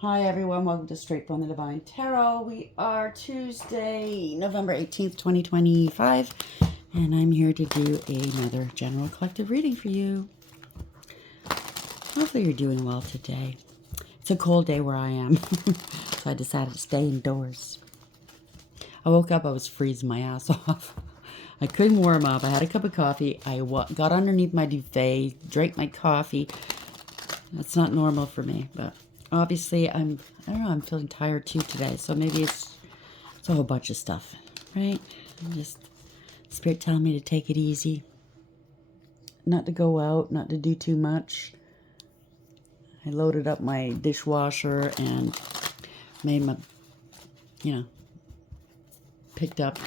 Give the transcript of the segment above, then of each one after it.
Hi everyone, welcome to Straight from the Divine Tarot. We are Tuesday, November 18th, 2025, and I'm here to do another general collective reading for you. Hopefully you're doing well today. It's a cold day where I am, so I decided to stay indoors. I woke up, I was freezing my ass off. I couldn't warm up. I had a cup of coffee. I got underneath my duvet, drank my coffee. That's not normal for me, but obviously I don't know, I'm feeling tired too today, so maybe it's a whole bunch of stuff, right? I'm just, Spirit telling me to take it easy, not to go out, not to do too much. I loaded up my dishwasher and made my, picked up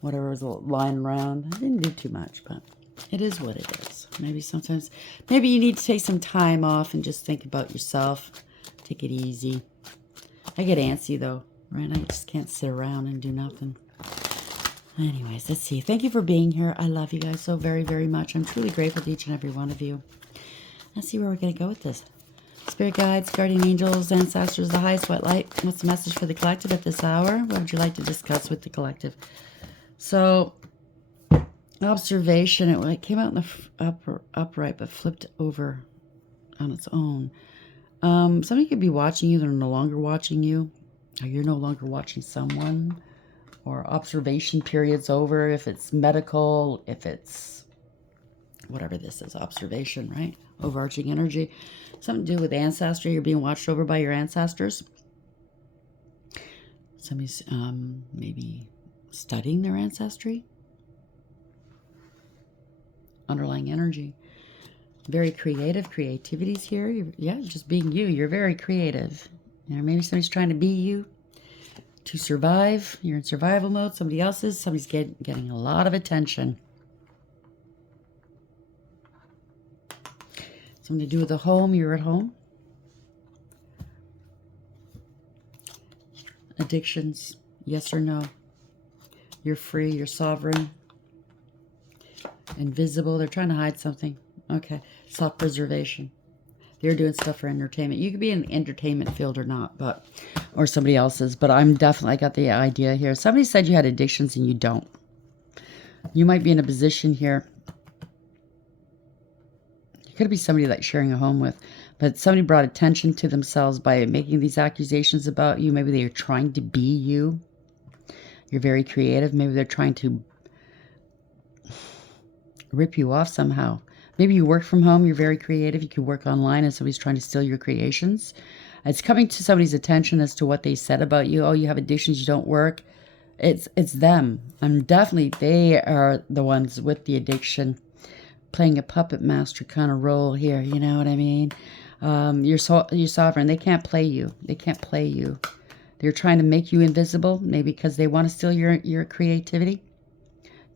whatever was lying around. I didn't do too much, but it is what it is. Maybe you need to take some time off and just think about yourself. Take it easy. I get antsy though, right? I just can't sit around and do nothing. Anyways, let's see. Thank you for being here. I love you guys so very, very much. I'm truly grateful to each and every one of you. Let's see where we're going to go with this. Spirit guides, guardian angels, ancestors, the highest white light. What's the message for the collective at this hour? What would you like to discuss with the collective? So, observation, it came out in the upright but flipped over on its own. Somebody could be watching you, they're no longer watching you, or you're no longer watching someone, or observation period's over, if it's medical, if it's whatever this is, observation, right? Overarching energy. Something to do with ancestry, you're being watched over by your ancestors. Somebody's maybe studying their ancestry. Underlying energy. Very creative. Creativity's here. Just being you. You're very creative. Maybe somebody's trying to be you to survive. You're in survival mode. Somebody else is. Somebody's getting a lot of attention. Something to do with the home. You're at home. Addictions. Yes or no. You're free. You're sovereign. Invisible. They're trying to hide something. Okay. Self-preservation. They're doing stuff for entertainment. You could be in the entertainment field or not, or somebody else's, but I got the idea here. Somebody said you had addictions and you don't. You might be in a position here. It could be somebody like sharing a home with, but somebody brought attention to themselves by making these accusations about you. Maybe they are trying to be you. You're very creative. Maybe they're trying to rip you off somehow. Maybe you work from home, you're very creative, you can work online and somebody's trying to steal your creations. It's coming to somebody's attention as to what they said about you. Oh, you have addictions, you don't work. It's them. Definitely they are the ones with the addiction, playing a puppet master kind of role here, you know what I mean? You're sovereign. They can't play you. They can't play you. They're trying to make you invisible, maybe because they want to steal your creativity.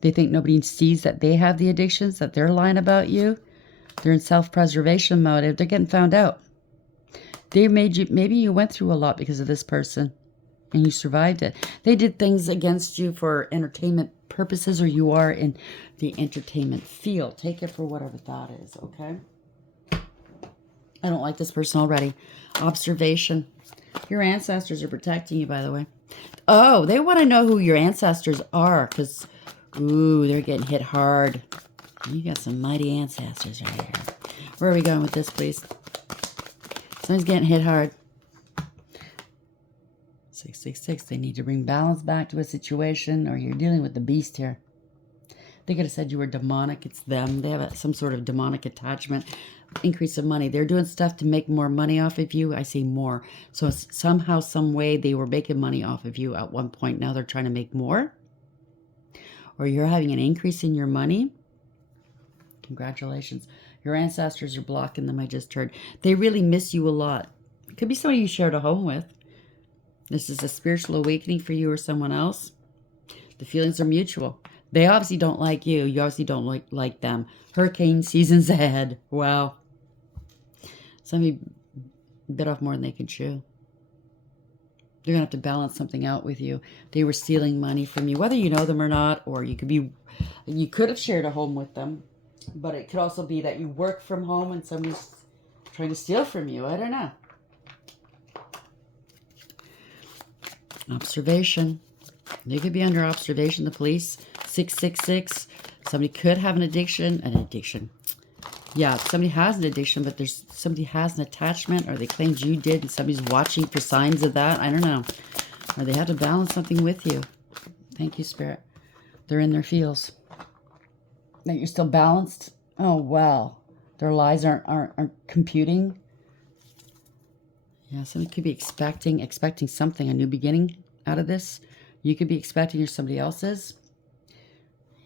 They think nobody sees that they have the addictions, that they're lying about you. They're in self-preservation mode. They're getting found out. They made you, maybe you went through a lot because of this person and you survived it. They did things against you for entertainment purposes, or you are in the entertainment field. Take it for whatever that is, okay? I don't like this person already. Observation. Your ancestors are protecting you, by the way. Oh, they want to know who your ancestors are because... Ooh, they're getting hit hard. You got some mighty ancestors right here. Where are we going with this, please? Someone's getting hit hard. 666. They need to bring balance back to a situation, or you're dealing with the beast here. They could have said you were demonic. It's them. They have some sort of demonic attachment. Increase of money. They're doing stuff to make more money off of you. I say more. So somehow, some way, they were making money off of you at one point. Now they're trying to make more. Or you're having an increase in your money. Congratulations. Your ancestors are blocking them, I just heard. They really miss you a lot. It could be somebody you shared a home with. This is a spiritual awakening for you or someone else. The feelings are mutual. They obviously don't like you. You obviously don't like them. Hurricane season's ahead. Wow. Somebody bit off more than they can chew. They're going to have to balance something out with you. They were stealing money from you, whether you know them or not, or you could have shared a home with them, but it could also be that you work from home and somebody's trying to steal from you. I don't know. Observation. They could be under observation, the police. 666. Somebody could have an addiction. Yeah, somebody has an addiction, but somebody has an attachment, or they claimed you did, and somebody's watching for signs of that. I don't know. Or they have to balance something with you. Thank you, Spirit. They're in their feels. That you're still balanced. Oh, wow. Their lies aren't computing. Yeah, somebody could be expecting something, a new beginning out of this. You could be expecting, or somebody else is.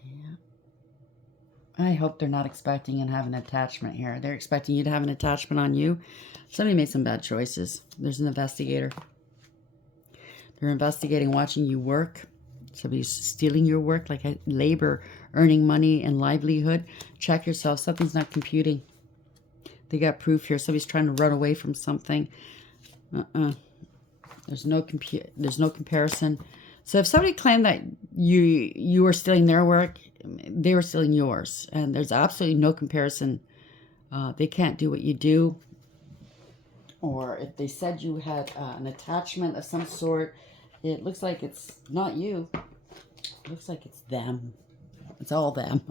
Yeah. I hope they're not expecting and have an attachment here. They're expecting you to have an attachment on you. Somebody made some bad choices. There's an investigator. They're investigating, watching you work. Somebody's stealing your work, like labor, earning money and livelihood. Check yourself. Something's not computing. They got proof here. Somebody's trying to run away from something. There's no comparison. So if somebody claimed that you were stealing their work, they were stealing yours. And there's absolutely no comparison. They can't do what you do. Or if they said you had an attachment of some sort, it looks like it's not you. It looks like it's them. It's all them.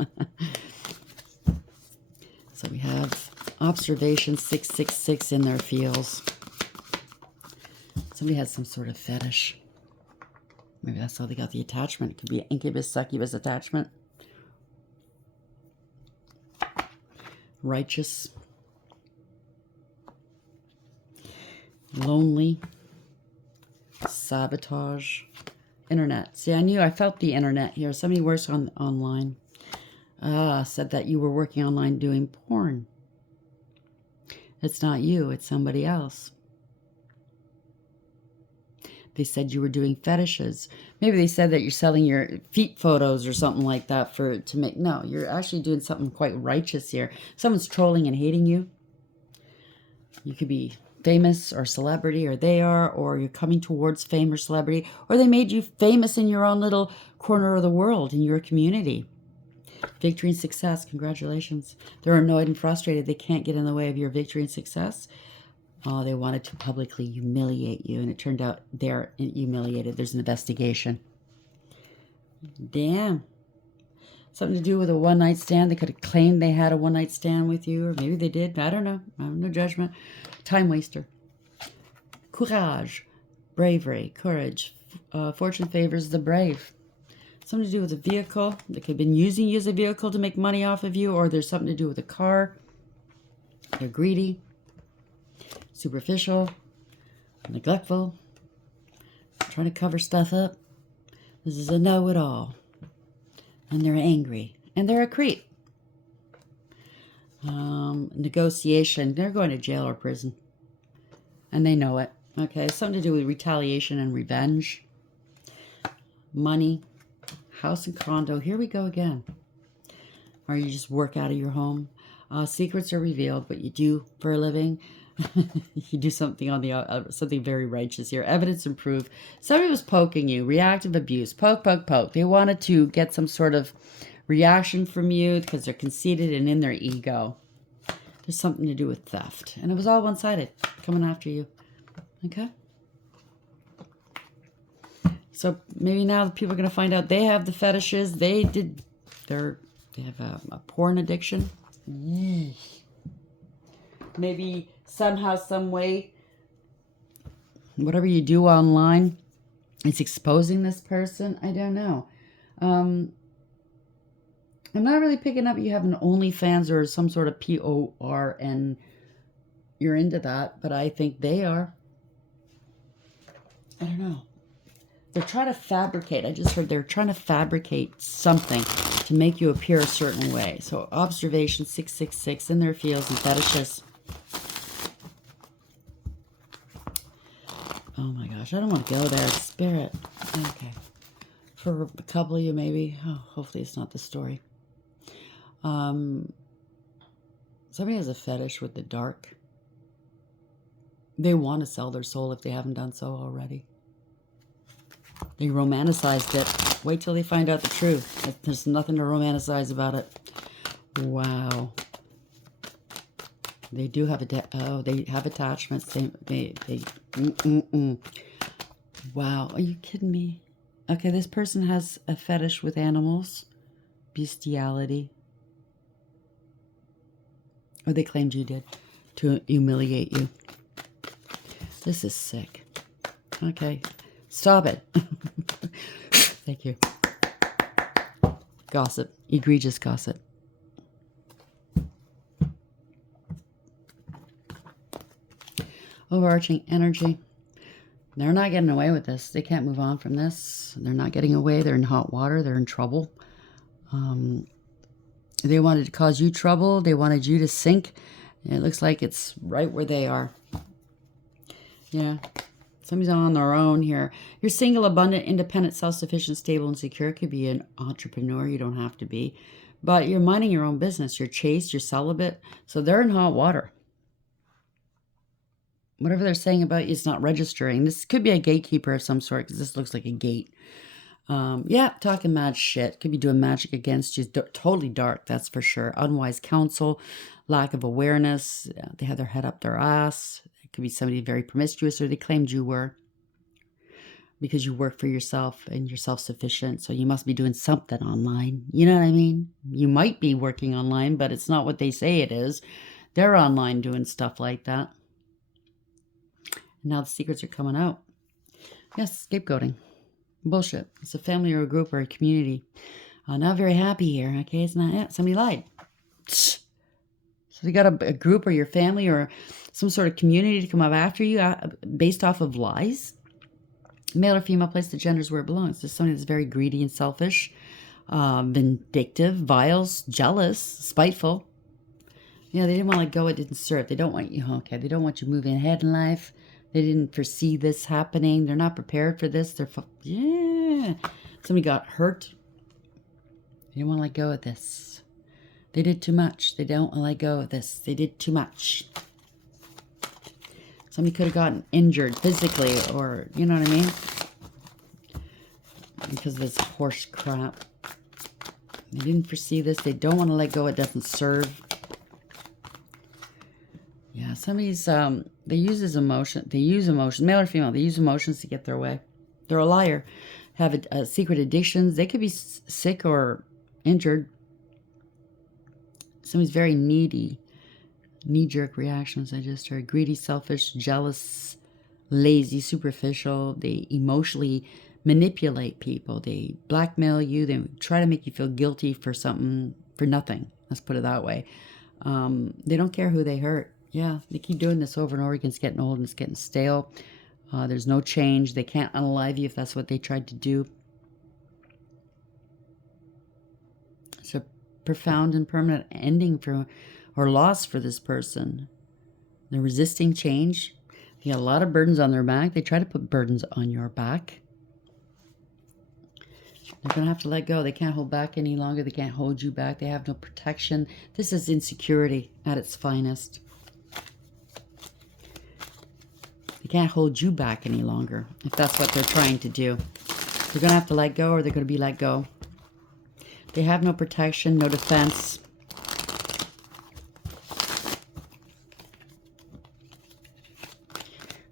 So we have observation 666 in their feels. Somebody has some sort of fetish. Maybe that's how they got the attachment. It could be an incubus, succubus attachment. Righteous. Lonely. Sabotage. Internet. See, I felt the internet here. Somebody works online. Said that you were working online doing porn. It's not you. It's somebody else. They said you were doing fetishes. Maybe they said that you're selling your feet photos or something like that no, you're actually doing something quite righteous here. Someone's trolling and hating you. You could be famous or celebrity, or they are, or you're coming towards fame or celebrity, or they made you famous in your own little corner of the world, in your community. Victory and success. Congratulations. They're annoyed and frustrated. They can't get in the way of your victory and success. Oh, they wanted to publicly humiliate you, and it turned out they're humiliated. There's an investigation. Damn. Something to do with a one-night stand. They could have claimed they had a one-night stand with you, or maybe they did. I don't know. I have no judgment. Time waster. Courage. Bravery. Courage. Fortune favors the brave. Something to do with a vehicle. They could have been using you as a vehicle to make money off of you, or there's something to do with a car. They're greedy. Superficial, neglectful, trying to cover stuff up. This is a know-it-all. And they're angry. And they're a creep. Negotiation. They're going to jail or prison. And they know it. Okay, something to do with retaliation and revenge. Money. House and condo. Here we go again. Or you just work out of your home. Secrets are revealed, what you do for a living. You do something on the something very righteous here. Evidence and proof. Somebody was poking you. Reactive abuse. Poke, poke, poke. They wanted to get some sort of reaction from you because they're conceited and in their ego. There's something to do with theft. And it was all one-sided. Coming after you. Okay? So maybe now the people are going to find out they have the fetishes. They have a porn addiction. Maybe somehow, some way, whatever you do online, it's exposing this person. I don't know. I'm not really picking up you have an OnlyFans or some sort of PORN. You're into that, but I think they are. I don't know. They're trying to fabricate. I just heard they're trying to fabricate something to make you appear a certain way. So observation 666 in their feels and fetishes. Oh my gosh, I don't want to go there. Spirit. Okay. For a couple of you, maybe. Oh, hopefully it's not the story. Somebody has a fetish with the dark. They want to sell their soul if they haven't done so already. They romanticized it. Wait till they find out the truth. There's nothing to romanticize about it. Wow. They do have they have attachments. Wow, are you kidding me? Okay, this person has a fetish with animals, bestiality. Or they claimed you did, to humiliate you. This is sick. Okay, stop it. Thank you. Gossip, egregious gossip. Overarching energy. They're not getting away with this. They can't move on from this. They're not getting away. They're in hot water. They're in trouble. They wanted to cause you trouble. They wanted you to sink. And it looks like it's right where they are. Yeah. Somebody's on their own here. You're single, abundant, independent, self-sufficient, stable, and secure. Could be an entrepreneur. You don't have to be. But you're minding your own business. You're chaste. You're celibate. So they're in hot water. Whatever they're saying about you is not registering. This could be a gatekeeper of some sort because this looks like a gate. Yeah, talking mad shit. Could be doing magic against you. Totally dark, that's for sure. Unwise counsel, lack of awareness. They had their head up their ass. It could be somebody very promiscuous, or they claimed you were because you work for yourself and you're self-sufficient. So you must be doing something online. You know what I mean? You might be working online, but it's not what they say it is. They're online doing stuff like that. And now the secrets are coming out. Yes, scapegoating. Bullshit. It's a family or a group or a community. Not very happy here. Okay, it's not it. Somebody lied. So you got a group or your family or some sort of community to come up after you based off of lies. Male or female, place the genders where it belongs. There's somebody that's very greedy and selfish, vindictive, vile, jealous, spiteful. Yeah, they didn't want to let go. It didn't serve. They don't want you. Okay, they don't want you moving ahead in life. They didn't foresee this happening. They're not prepared for this. Yeah. Somebody got hurt. They didn't want to let go of this. They did too much. They don't want to let go of this. They did too much. Somebody could have gotten injured physically or, you know what I mean? Because of this horse crap. They didn't foresee this. They don't want to let go. It doesn't serve. Yeah, somebody's, they use emotion. They use emotion, male or female. They use emotions to get their way. They're a liar. Have secret addictions. They could be sick or injured. Somebody's very needy. Knee-jerk reactions, I just heard. Greedy, selfish, jealous, lazy, superficial. They emotionally manipulate people. They blackmail you. They try to make you feel guilty for something, for nothing. Let's put it that way. They don't care who they hurt. Yeah, they keep doing this over and over again. It's getting old and it's getting stale. There's no change. They can't unalive you if that's what they tried to do. It's a profound and permanent ending for or loss for this person. They're resisting change. They got a lot of burdens on their back. They try to put burdens on your back. They're going to have to let go. They can't hold back any longer. They can't hold you back. They have no protection. This is insecurity at its finest. They can't hold you back any longer if that's what they're trying to do. They're going to have to let go or they're going to be let go. They have no protection, no defense.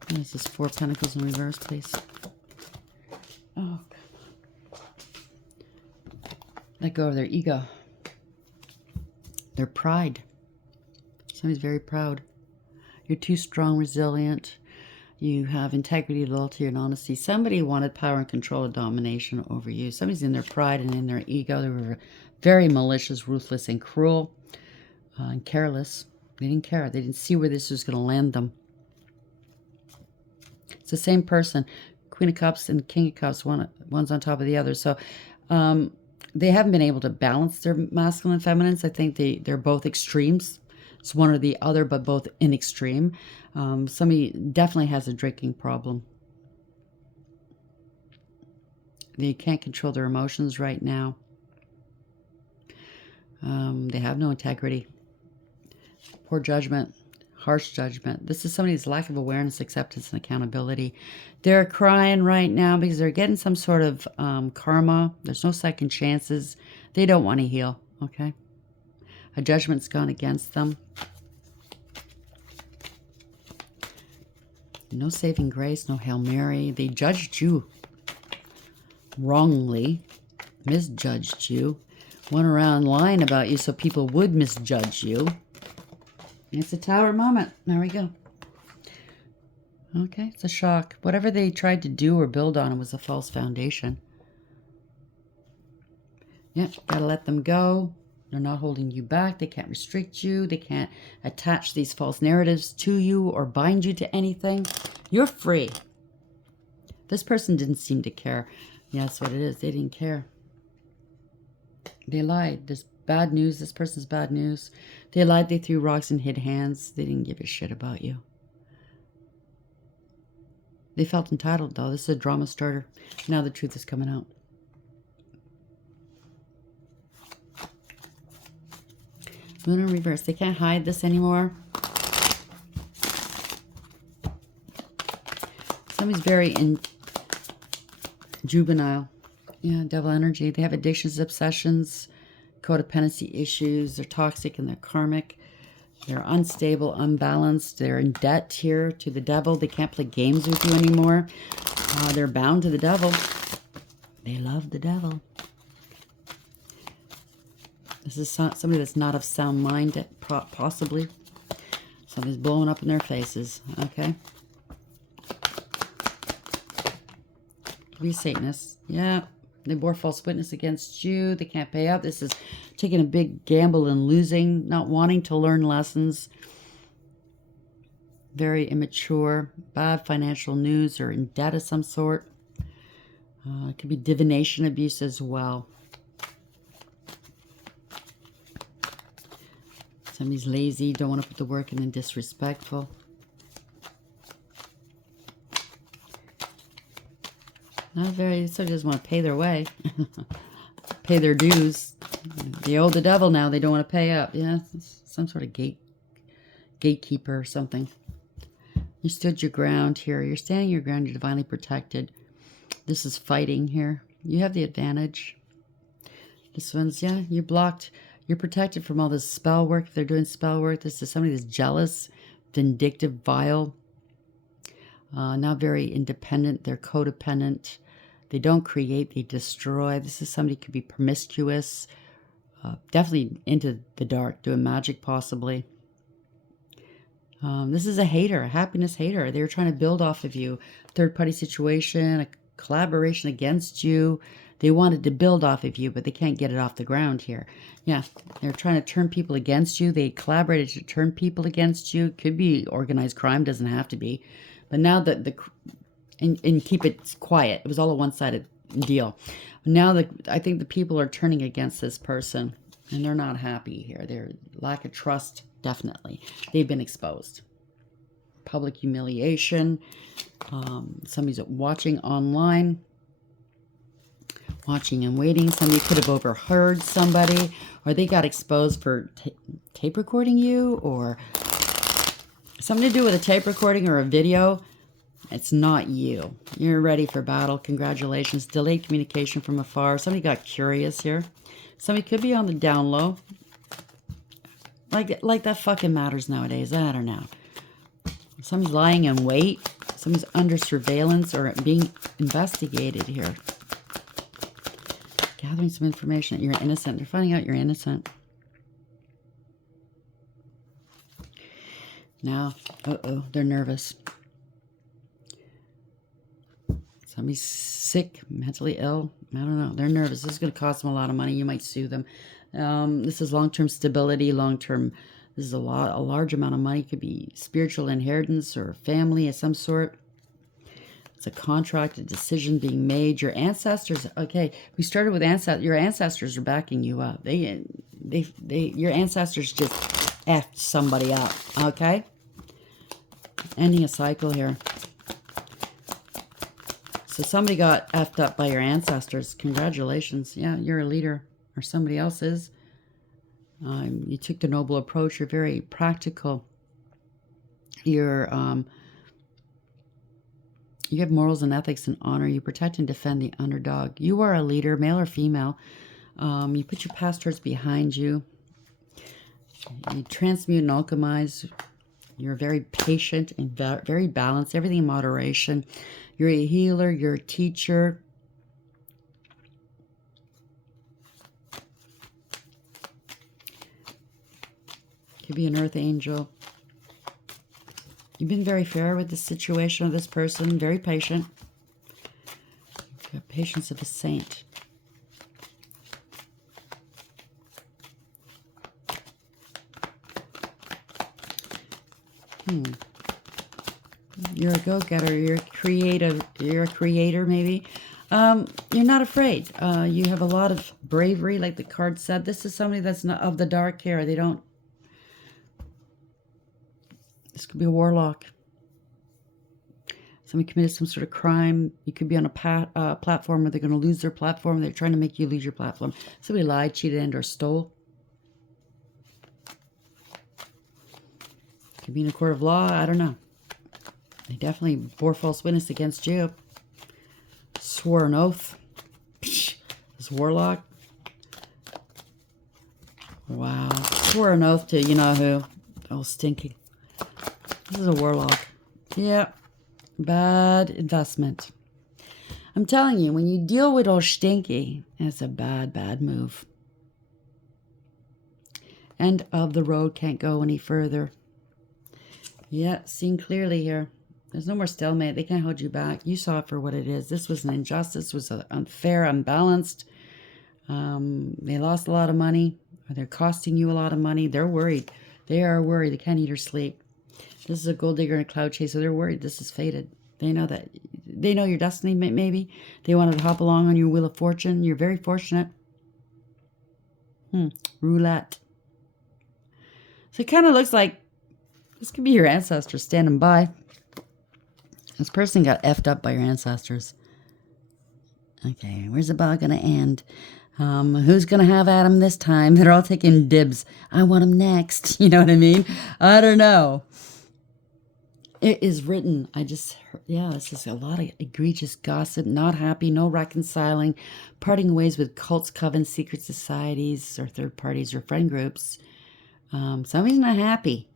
What is this? 4 Pentacles in reverse, please. Oh, God. Let go of their ego. Their pride. Somebody's very proud. You're too strong, resilient. You have integrity, loyalty, and honesty. Somebody wanted power and control and domination over you. Somebody's in their pride and in their ego. They were very malicious, ruthless, and cruel, and careless. They didn't care. They didn't see where this was going to land them. It's the same person. Queen of Cups and King of Cups, one's on top of the other. So they haven't been able to balance their masculine and feminines. I think they're both extremes. It's one or the other, but both in extreme. Somebody definitely has a drinking problem. They can't control their emotions right now. They have no integrity. Poor judgment. Harsh judgment. This is somebody's lack of awareness, acceptance, and accountability. They're crying right now because they're getting some sort of karma. There's no second chances. They don't want to heal, okay? A judgment's gone against them. No saving grace, no Hail Mary. They judged you wrongly, misjudged you, went around lying about you so people would misjudge you. It's a Tower moment. There we go. Okay, it's a shock. Whatever they tried to do or build on, it was a false foundation. Yeah, gotta let them go. They're not holding you back. They can't restrict you. They can't attach these false narratives to you or bind you to anything. You're free. This person didn't seem to care. Yeah, that's what it is. They didn't care. They lied. There's bad news. This person's bad news. They lied. They threw rocks and hid hands. They didn't give a shit about you. They felt entitled, though. This is a drama starter. Now the truth is coming out. Moon in reverse. They can't hide this anymore. Somebody's very juvenile. Yeah, devil energy. They have addictions, obsessions, codependency issues. They're toxic and they're karmic. They're unstable, unbalanced. They're in debt here to the devil. They can't play games with you anymore. They're bound to the devil. They love the devil. This is somebody that's not of sound mind, possibly. Somebody's blowing up in their faces. Okay. Could be a Satanist. Yeah. They bore false witness against you. They can't pay up. This is taking a big gamble and losing, not wanting to learn lessons. Very immature, bad financial news, or in debt of some sort. It could be divination abuse as well. Somebody's lazy, don't want to put the work in, and disrespectful. Not very, so just want to pay their way. Pay their dues. They owe the devil now. They don't want to pay up. Yeah, some sort of gatekeeper or something. You stood your ground here. You're standing your ground. You're divinely protected. This is fighting here. You have the advantage. This one's, yeah, you're blocked. You're protected from all this spell work. If they're doing spell work, this is somebody that's jealous, vindictive, vile. Not very independent. They're codependent. They don't create, they destroy. This is somebody who could be promiscuous. Definitely into the dark, doing magic possibly. This is a hater, a happiness hater. They were trying to build off of you. Third-party situation, a collaboration against you. They wanted to build off of you, but they can't get it off the ground here. Yeah, they're trying to turn people against you. They collaborated to turn people against you. Could be organized crime, doesn't have to be. But now that and keep it quiet. It was all a one-sided deal. Now I think the people are turning against this person, and they're not happy here. Their lack of trust, definitely. They've been exposed. Public humiliation. Somebody's watching online. Watching and waiting. Somebody could have overheard somebody, or they got exposed for tape recording you, or something to do with a tape recording or a video. It's not you. You're ready for battle. Congratulations. Delayed communication from afar. Somebody got curious here. Somebody could be on the down low. Like that fucking matters nowadays. I don't know. Somebody's lying in wait. Somebody's under surveillance or being investigated here. Gathering some information that you're innocent. They're finding out you're innocent. Now, they're nervous. Somebody's sick, mentally ill. I don't know. They're nervous. This is going to cost them a lot of money. You might sue them. This is long-term stability, long-term. This is a large amount of money. It could be spiritual inheritance or family of some sort. It's a contract, a decision being made. Your ancestors. Okay, we started with ancestors. Your ancestors are backing you up. Your ancestors just effed somebody up. Okay, ending a cycle here. So somebody got effed up by your ancestors. Congratulations. Yeah, you're a leader, or somebody else is. You took the noble approach. You're very practical. You have morals and ethics and honor. You protect and defend the underdog. You are a leader, male or female. You put your past hurts behind you. You transmute and alchemize. You're very patient and very balanced. Everything in moderation. You're a healer. You're a teacher. Could be an earth angel. You've been very fair with the situation of this person. Very patient. You have patience of a saint. You're a go-getter. You're creative. You're a creator, maybe. You're not afraid. You have a lot of bravery, like the card said. This is somebody that's not of the dark here. They don't. This could be a warlock. Somebody committed some sort of crime. You could be on a platform where they're going to lose their platform. They're trying to make you lose your platform. Somebody lied, cheated, and or stole. Could be in a court of law. I don't know. They definitely bore false witness against you. Swore an oath. This warlock. Wow. Swore an oath to you know who. Oh, stinky. This is a warlock. Yeah. Bad investment. I'm telling you, when you deal with old stinky, it's a bad, bad move. End of the road, can't go any further. Yeah, seen clearly here. There's no more stalemate. They can't hold you back. You saw it for what it is. This was an injustice. This was unfair, unbalanced. They lost a lot of money. Or they're costing you a lot of money. They're worried. They are worried. They can't eat or sleep. This is a gold digger and a cloud chaser. They're worried this is fated. They know that. They know your destiny, maybe. They wanted to hop along on your wheel of fortune. You're very fortunate. Roulette. So it kind of looks like this could be your ancestors standing by. This person got effed up by your ancestors. Okay, where's the ball going to end? Who's going to have Adam this time? They're all taking dibs. I want him next. You know what I mean? I don't know. It is written. This is a lot of egregious gossip. Not happy. No reconciling. Parting ways with cults, covens, secret societies, or third parties, or friend groups. Somebody's not happy.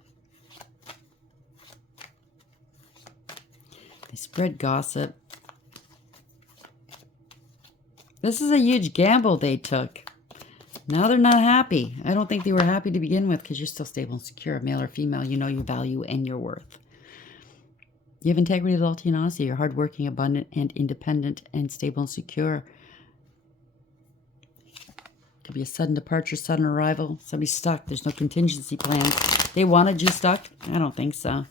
They spread gossip. This is a huge gamble they took. Now they're not happy. I don't think they were happy to begin with because you're still stable and secure. Male or female, you know your value and your worth. You have integrity, loyalty, and honesty. You're hardworking, abundant, and independent, and stable and secure. Could be a sudden departure, sudden arrival. Somebody's stuck. There's no contingency plans. They wanted you stuck? I don't think so.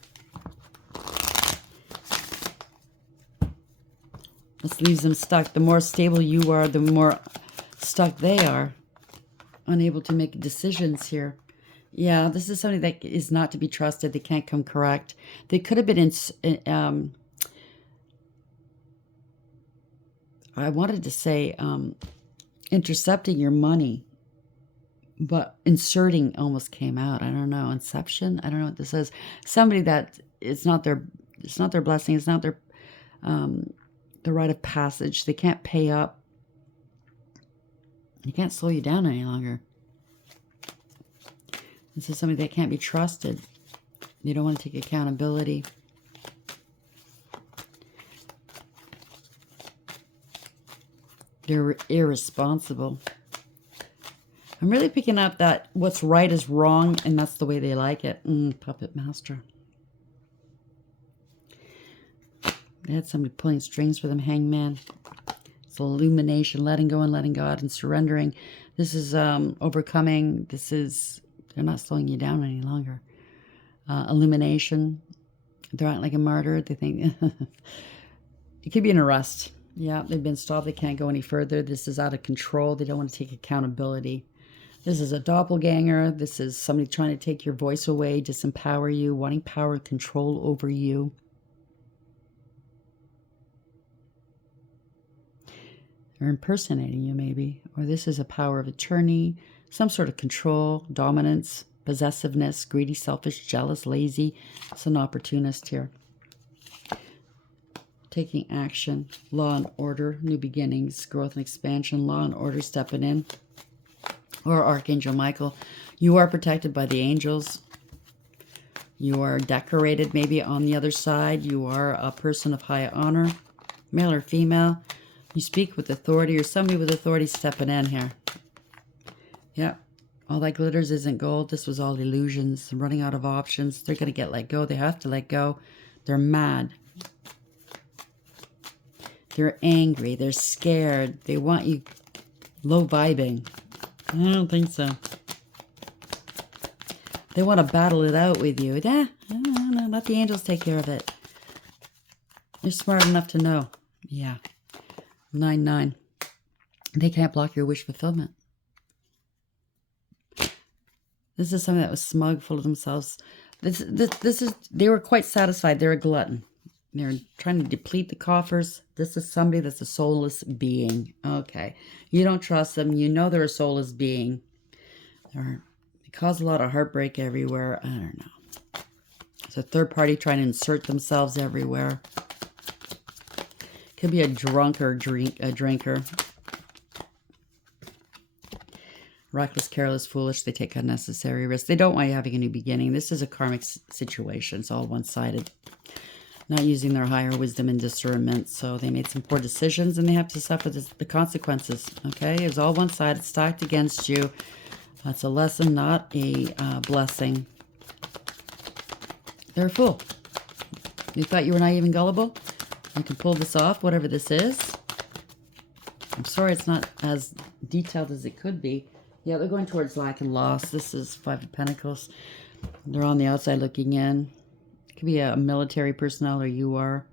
This leaves them stuck. The more stable you are, the more stuck they are. Unable to make decisions here. Yeah, this is somebody that is not to be trusted. They can't come correct. They could have been I wanted to say intercepting your money, but inserting almost came out. I don't know. Inception? I don't know what this is. Somebody that it's not their blessing. It's not their the rite of passage. They can't pay up. You can't slow you down any longer. This is somebody that can't be trusted. You don't want to take accountability. They're irresponsible. I'm really picking up that what's right is wrong, and that's the way they like it. Puppet master. They had somebody pulling strings for them, hangman. It's illumination, letting go and letting God and surrendering. This is overcoming. This is, they're not slowing you down any longer. Illumination. They're not like a martyr. They think it could be an arrest. Yeah, they've been stopped. They can't go any further. This is out of control. They don't want to take accountability. This is a doppelganger. This is somebody trying to take your voice away, disempower you, wanting power and control over you. They're impersonating you, maybe. Or this is a power of attorney, some sort of control, dominance, possessiveness, greedy, selfish, jealous, lazy. It's an opportunist here. Taking action, law and order, new beginnings, growth and expansion, law and order stepping in. Or Archangel Michael. You are protected by the angels. You are decorated maybe on the other side. You are a person of high honor, male or female. You speak with authority, or somebody with authority stepping in here. Yeah. All that glitters isn't gold. This was all illusions. Running out of options. They're going to get let go. They have to let go. They're mad. They're angry. They're scared. They want you low vibing. I don't think so. They want to battle it out with you. No, let the angels take care of it. You're smart enough to know. Yeah. 9-9. They can't block your wish fulfillment. This is something that was smug, full of themselves. This is, they were quite satisfied. They're a glutton. They're trying to deplete the coffers. This is somebody that's a soulless being. Okay. You don't trust them. You know they're a soulless being. They cause a lot of heartbreak everywhere. I don't know. It's a third party trying to insert themselves everywhere. Could be a drinker. Reckless, careless, foolish. They take unnecessary risks. They don't want you having a new beginning. This is a karmic situation. It's all one-sided. Not using their higher wisdom and discernment. So they made some poor decisions and they have to suffer the consequences. Okay? It's all one-sided. Stacked against you. That's a lesson, not a blessing. They're a fool. You thought you were naive and gullible? You can pull this off, whatever this is. I'm sorry it's not as detailed as it could be. Yeah, they're going towards lack and loss. This is 5 of Pentacles. They're on the outside looking in. It could be a military personnel, or you are.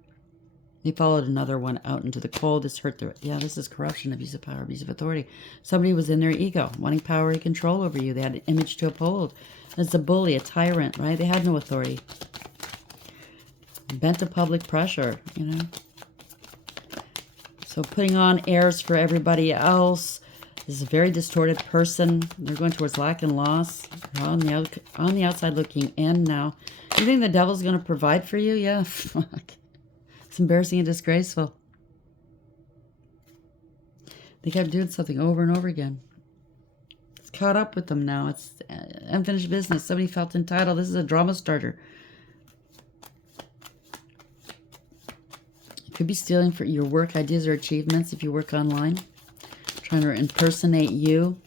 They followed another one out into the cold. This hurt their... Yeah, this is corruption, abuse of power, abuse of authority. Somebody was in their ego, wanting power and control over you. They had an image to uphold. It's a bully, a tyrant, right? They had no authority. Bent to public pressure, you know. So putting on airs for everybody else. This is a very distorted person. They're going towards lack and loss. They're on the outside looking in now. You think the devil's going to provide for you? Yeah, fuck. It's embarrassing and disgraceful. They kept doing something over and over again. It's caught up with them now. It's unfinished business. Somebody felt entitled. This is a drama starter. You could be stealing for your work ideas or achievements if you work online. Trying to impersonate you.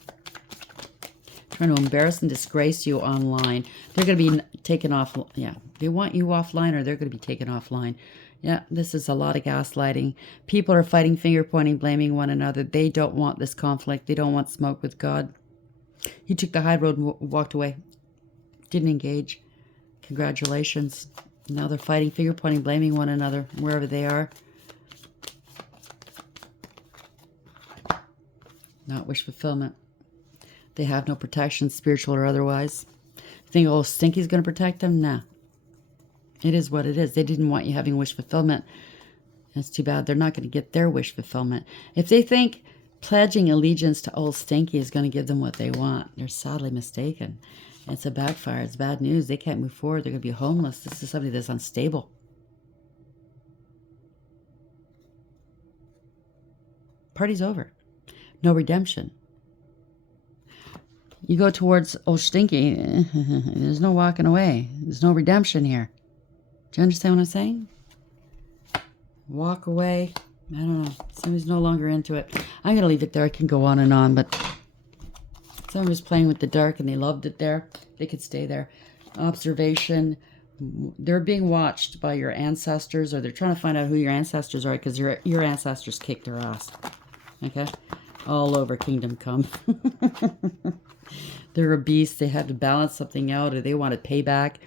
Trying to embarrass and disgrace you online. They're going to be taken off. Yeah, they want you offline or they're going to be taken offline. Yeah, this is a lot of gaslighting. People are fighting, finger pointing, blaming one another. They don't want this conflict. They don't want smoke with God. He took the high road and walked away. Didn't engage. Congratulations. Now they're fighting, finger pointing, blaming one another wherever they are. Not wish fulfillment. They have no protection, spiritual or otherwise. You think, oh, Stinky's going to protect them? Nah. It is what it is. They didn't want you having wish fulfillment. That's too bad. They're not going to get their wish fulfillment. If they think pledging allegiance to old Stinky is going to give them what they want, they're sadly mistaken. It's a backfire. It's bad news. They can't move forward. They're going to be homeless. This is somebody that's unstable. Party's over. No redemption. You go towards old Stinky, there's no walking away. There's no redemption here. Do you understand what I'm saying? Walk away. I don't know. Somebody's no longer into it. I'm going to leave it there. I can go on and on, but someone was playing with the dark and they loved it there. They could stay there. Observation. They're being watched by your ancestors, or they're trying to find out who your ancestors are, because your ancestors kicked their ass. Okay? All over Kingdom Come. They're a beast. They had to balance something out, or they wanted payback.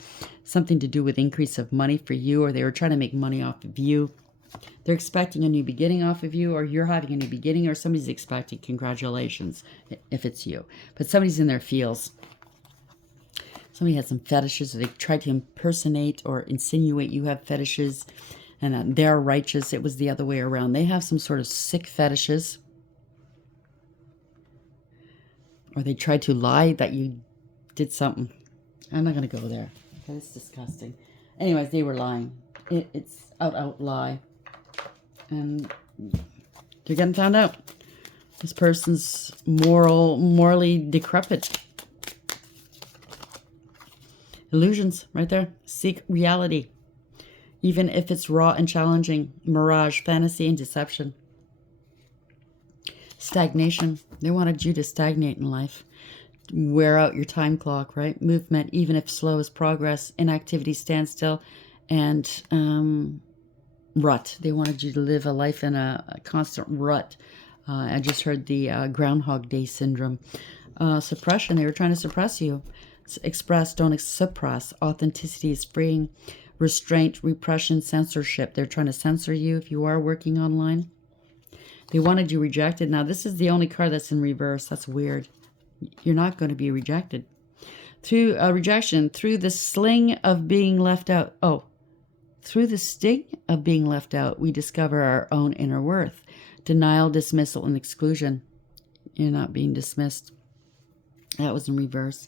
Something to do with increase of money for you, or they were trying to make money off of you. They're expecting a new beginning off of you, or you're having a new beginning, or somebody's expecting. Congratulations, if it's you. But somebody's in their feels. Somebody had some fetishes, or they tried to impersonate or insinuate you have fetishes, and they're righteous. It was the other way around. They have some sort of sick fetishes. Or they tried to lie that you did something. I'm not going to go there. Okay, it's disgusting. Anyways, they were lying. It's out lie. And you're getting found out. This person's morally decrepit. Illusions, right there. Seek reality, even if it's raw and challenging. Mirage, fantasy, and deception. Stagnation. They wanted you to stagnate in life. Wear out your time clock, right? Movement, even if slow, is progress. Inactivity, standstill, and rut. They wanted you to live a life in a constant rut. I just heard the Groundhog Day syndrome. Suppression. They were trying to suppress you. Express, don't suppress. Authenticity is freeing. Restraint, repression, censorship. They're trying to censor you if you are working online. They wanted you rejected. Now, this is the only card that's in reverse. That's weird. You're not going to be rejected. Through rejection, through the sling of being left out. Oh, through the sting of being left out, we discover our own inner worth. Denial, dismissal, and exclusion. You're not being dismissed. That was in reverse.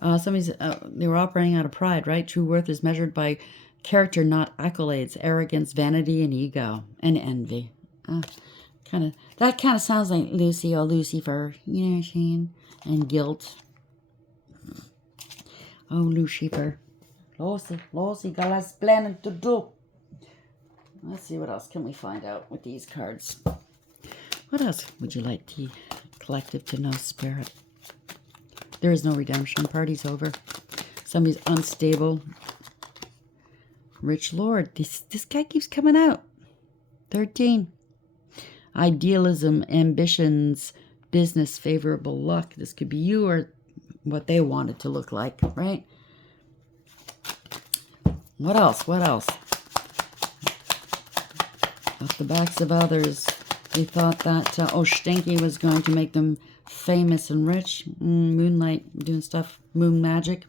They were operating out of pride, right? True worth is measured by character, not accolades. Arrogance, vanity, and ego, and envy. That kind of sounds like Lucy or Lucifer, you know what I'm saying? And guilt. Oh, Lucifer. Lucy, got lots planning to do. Let's see what else can we find out with these cards. What else would you like the collective to know, Spirit? There is no redemption. Party's over. Somebody's unstable. Rich Lord. This guy keeps coming out. 13. Idealism, ambitions, business, favorable luck. This could be you or what they want it to look like, right? What else? What else? Off the backs of others. They thought that, Stinky was going to make them famous and rich. Moonlight, doing stuff. Moon magic.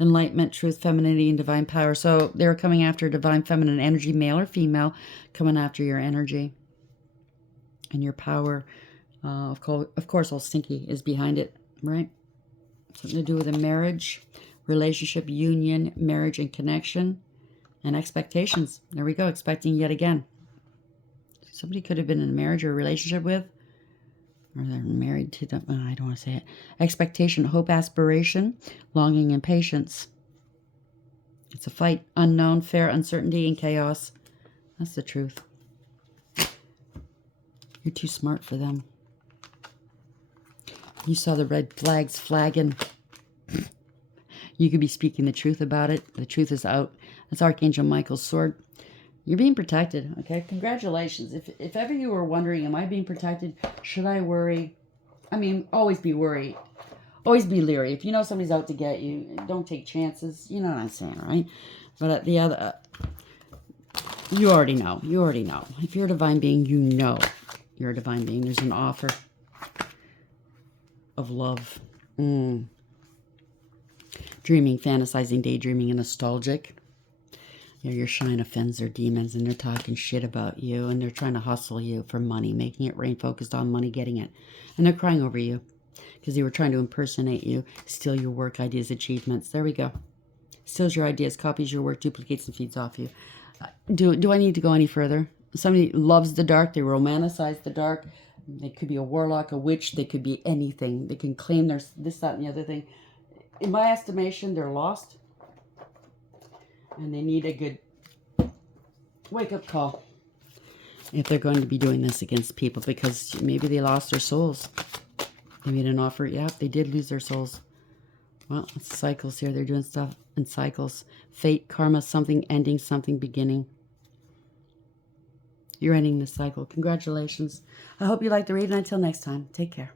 Enlightenment, truth, femininity, and divine power. So they were coming after divine feminine energy, male or female, coming after your energy and your power. Of course, old Stinky is behind it, right? Something to do with a marriage, relationship, union, marriage, and connection, and expectations. There we go, expecting yet again. Somebody could have been in a marriage or a relationship with, or they're married to them. I don't want to say it. Expectation, hope, aspiration, longing, and patience. It's a fight. Unknown, fair, uncertainty, and chaos. That's the truth. You're too smart for them. You saw the red flags flagging. You could be speaking the truth about it. The truth is out. That's Archangel Michael's sword. You're being protected, okay? Congratulations. If ever you were wondering, am I being protected? Should I worry? I mean, always be worried. Always be leery. If you know somebody's out to get you, don't take chances. You know what I'm saying, right? But the other, you already know. You already know. If you're a divine being, you know you're a divine being. There's an offer of love. Dreaming, fantasizing, daydreaming, and nostalgic. Your shine offends their demons, and they're talking shit about you, and they're trying to hustle you for money, making it rain, focused on money, getting it. And they're crying over you because they were trying to impersonate you, steal your work, ideas, achievements. There we go. Steals your ideas, copies your work, duplicates and feeds off you. Do I need to go any further? Somebody loves the dark. They romanticize the dark. They could be a warlock, a witch. They could be anything. They can claim there's this, that, and the other thing. In my estimation, they're lost. And they need a good wake-up call if they're going to be doing this against people, because maybe they lost their souls. They made an offer. Yeah, they did lose their souls. Well, it's cycles here. They're doing stuff in cycles. Fate, karma, something ending, something beginning. You're ending this cycle. Congratulations. I hope you like the reading. Until next time, take care.